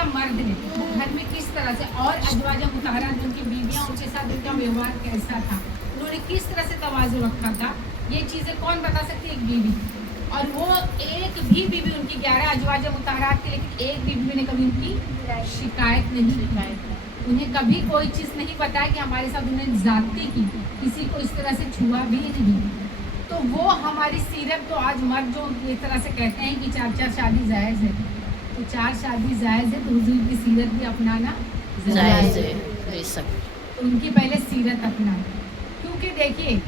کا مرد ہے وہ گھر میں کس طرح سے، اور ازواج مطہرات ان کی بیویاں ان کے ساتھ ان کا ویوہار کیسا تھا، انہوں نے کس طرح سے تواضع رکھا تھا، یہ چیزیں کون بتا سکتی ہے؟ ایک بیوی. اور وہ ایک بھی بیوی ان کی 11 ازواج مطہرات کی، لیکن ایک بھی بیوی نے کبھی ان کی شکایت نہیں کی. انہیں کبھی کوئی چیز نہیں بتایا کہ ہمارے ساتھ انہیں زیادتی کی، کسی کو اس طرح سے چھوا بھی نہیں. تو وہ ہماری سیرت. تو آج مرد جو اس طرح سے کہتے ہیں کہ 4 شادی جائز ہے، تو 4 شادی جائز ہے تو حضور کی سیرت بھی اپنانا جائز ہے. تو ان کی پہلے سیرت اپنانا. کیونکہ دیکھیے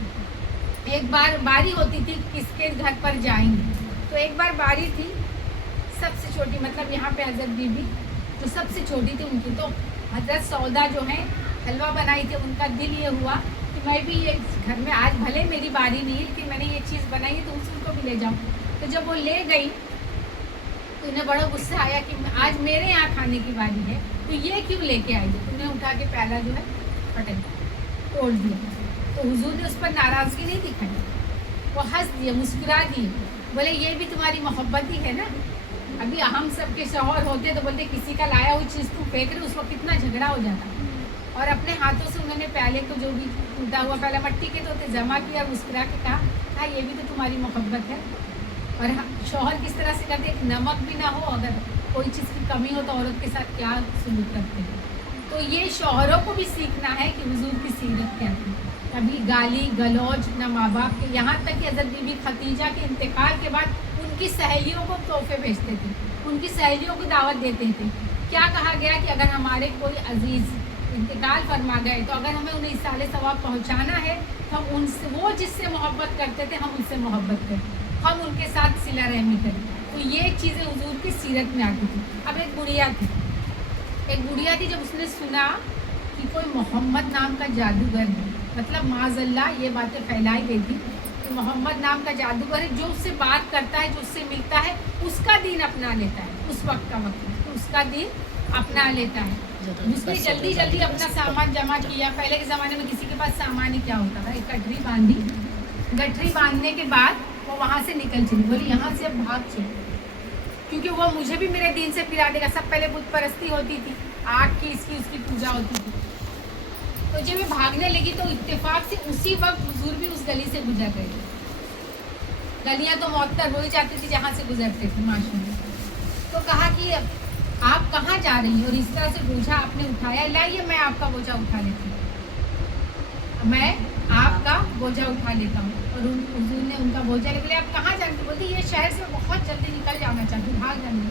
ایک بار باری ہوتی تھی کس کے گھر پر جائیں گے، تو ایک بار باری تھی سب سے چھوٹی، مطلب یہاں پہ حضرت بی بی جو سب سے چھوٹی تھی ان کی، تو حضرت سودا جو ہیں حلوہ بنائی تھی، ان کا دل یہ ہوا کہ میں بھی یہ گھر میں آج بھلے میری باری نہیں ہے لیکن میں نے یہ چیز بنائی ہے تو اس کو بھی لے جاؤں. تو جب وہ لے گئی تو انہیں بڑا غصہ آیا کہ آج میرے یہاں کھانے کی باری ہے تو یہ کیوں لے کے آئی ہے. انہیں اٹھا کے پیالہ جو ہے پٹک توڑ دیا. تو حضور نے اس پر ناراضگی نہیں دکھائی، وہ ہنس دیے، مسکرا دیے، بولے یہ بھی تمہاری محبت ہی ہے نا. ابھی ہم سب کے شوہر ہوتے تو بولتے کسی کا لایا ہوئی چیز تو پھینک رہے، اس وقت کتنا جھگڑا ہو جاتا. اور اپنے ہاتھوں سے انہوں نے پیالے کو جو بھی ٹوٹا ہوا پیالہ مٹی کے تو جمع کیا، مسکرا کے کہا ہاں یہ بھی تو تمہاری محبت ہے. اور شوہر کس طرح سے کرتے، ایک نمک بھی نہ ہو، اگر کوئی چیز کی کمی ہو تو عورت کے ساتھ کیا سلوک کرتے ہیں. تو یہ شوہروں کو بھی سیکھنا ہے کہ حضور کی سیرت کیا تھی. کبھی گالی گلوچ نہ ماں باپ کے، یہاں تک کہ حضرت بی بی خدیجہ کے انتقال کے بعد ان کی سہیلیوں کو تحفے بھیجتے تھے، ان کی سہیلیوں کو دعوت دیتے تھے. کیا کہا گیا کہ اگر ہمارے کوئی عزیز انتقال فرما گئے تو اگر ہمیں انہیں اصالِ ثواب پہنچانا ہے تو ہم ان سے، وہ جس سے محبت کرتے تھے ہم ان سے محبت کریں، ہم ان کے ساتھ صلہ رحمی کریں. تو یہ چیزیں حضور کی سیرت میں آتی تھی. اب ایک بڑھیا تھی، جب اس نے سنا کہ کوئی محمد نام کا جادوگر ہے، مطلب معاذ اللہ یہ باتیں پھیلائی گئی تھی کہ محمد نام کا جادوگر ہے، جو اس سے بات کرتا ہے، جو اس سے ملتا ہے اس کا دین اپنا لیتا ہے. اس وقت کا وقت تو اس کا دین اپنا لیتا ہے. اس نے جلدی اپنا سامان جمع کیا. پہلے کے زمانے میں کسی کے پاس سامان ہی کیا ہوتا تھا، ایک گٹھری باندھی، گٹھری باندھنے کے بعد وہ وہاں سے نکل چلی، بولی یہاں سے اب بھاگ چلی، کیونکہ وہ مجھے بھی میرے دین سے پھرا دے گا. سب پہلے بت پرستی ہوتی تھی، آگ کی اس کی پوجا ہوتی تھی. تو جب یہ بھاگنے لگی تو اتفاق سے اسی وقت حضور بھی اس گلی سے گزر گئے. گلیاں تو معطر ہو ہی جاتی تھی جہاں سے گزرتے تھے ماشاء اللہ. تو کہا کہ آپ کہاں جا رہی ہیں، اور اس طرح سے بوجھا آپ نے اٹھایا، لائیے میں آپ کا بوجھا اٹھا لیتی ہوں، میں آپ کا بوجھا اٹھا لیتا ہوں. اور حضور نے ان کا بوجھا لے کے، آپ کہاں جاتی، بولتی یہ شہر سے بہت جلدی نکل جانا چاہتی ہوں، بھاگ جانا.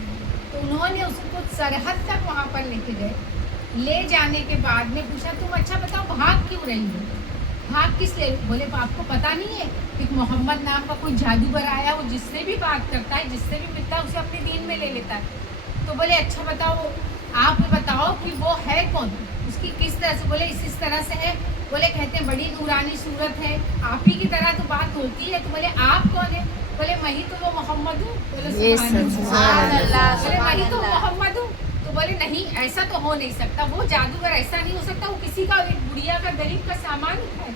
تو انہوں نے اس کو سرحد تک وہاں پر لے کے گئے. لے جانے کے بعد میں پوچھا تم اچھا بتاؤ بھاگ کیوں رہی ہو، بھاگ کس لیے؟ بولے آپ کو پتہ نہیں ہے ایک محمد نام کا کوئی جادوگر آیا، وہ جس سے بھی بات کرتا ہے، جس سے بھی ملتا ہے اسے اپنے دین میں لے لیتا ہے. تو بولے اچھا بتاؤ، آپ بتاؤ کہ وہ ہے کون، اس کی کس طرح سے؟ بولے اس طرح سے ہے. بولے کہتے ہیں بڑی نورانی صورت ہے، آپ ہی کی طرح تو بات ہوتی ہے. تو بولے آپ کون ہے؟ بولے میں ہی تو وہ محمد ہوں. بولے سبحان اللہ. بولے میں ہی تو محمد ہوں. تو بولے نہیں ایسا تو ہو نہیں سکتا، وہ جادوگر ایسا نہیں ہو سکتا، وہ کسی کا ایک گڑیا کا غریب کا سامان اٹھائے،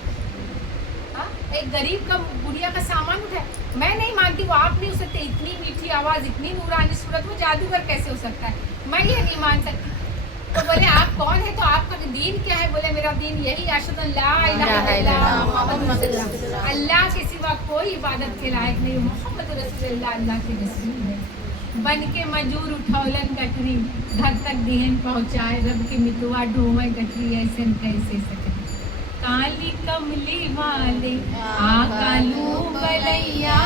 ایک غریب کا گڑیا کا سامان اٹھائے. میں نہیں مانتی وہ آپ نہیں ہو سکتے، اتنی میٹھی آواز، اتنی نورانی صورت، وہ جادوگر کیسے ہو سکتا ہے، میں یہ نہیں مان سکتی. تو بولے آپ کون ہے، تو آپ کا دین کیا ہے؟ بولے میرا دین یہی اشہد ان لا الہ الا اللہ محمد رسول اللہ، اللہ کے سوا کوئی عبادت کے لائق نہیں، محمد رسول اللہ اللہ کے رسول ہے. بن کے مجور اٹھولن گٹری، گھر تک دہن پہنچائے، رب کے متوا ڈھومے گٹری، ایسن کیسے سکے. کالی کملی والے آکالو بلیا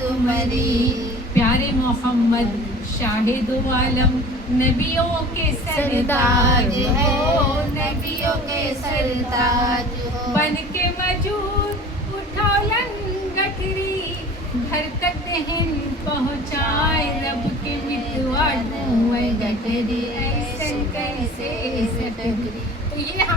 تمہاری، پیارے محمد شاہد و عالم، نبیوں کے سردار ہو، نبیوں کے سردار ہو. بن کے مجور اٹھولن گٹری، گھر تک دہن پہنچائے، رب کے متوا ڈھومے گٹری، ایسن کیسے سکے. تو یہ ہمارے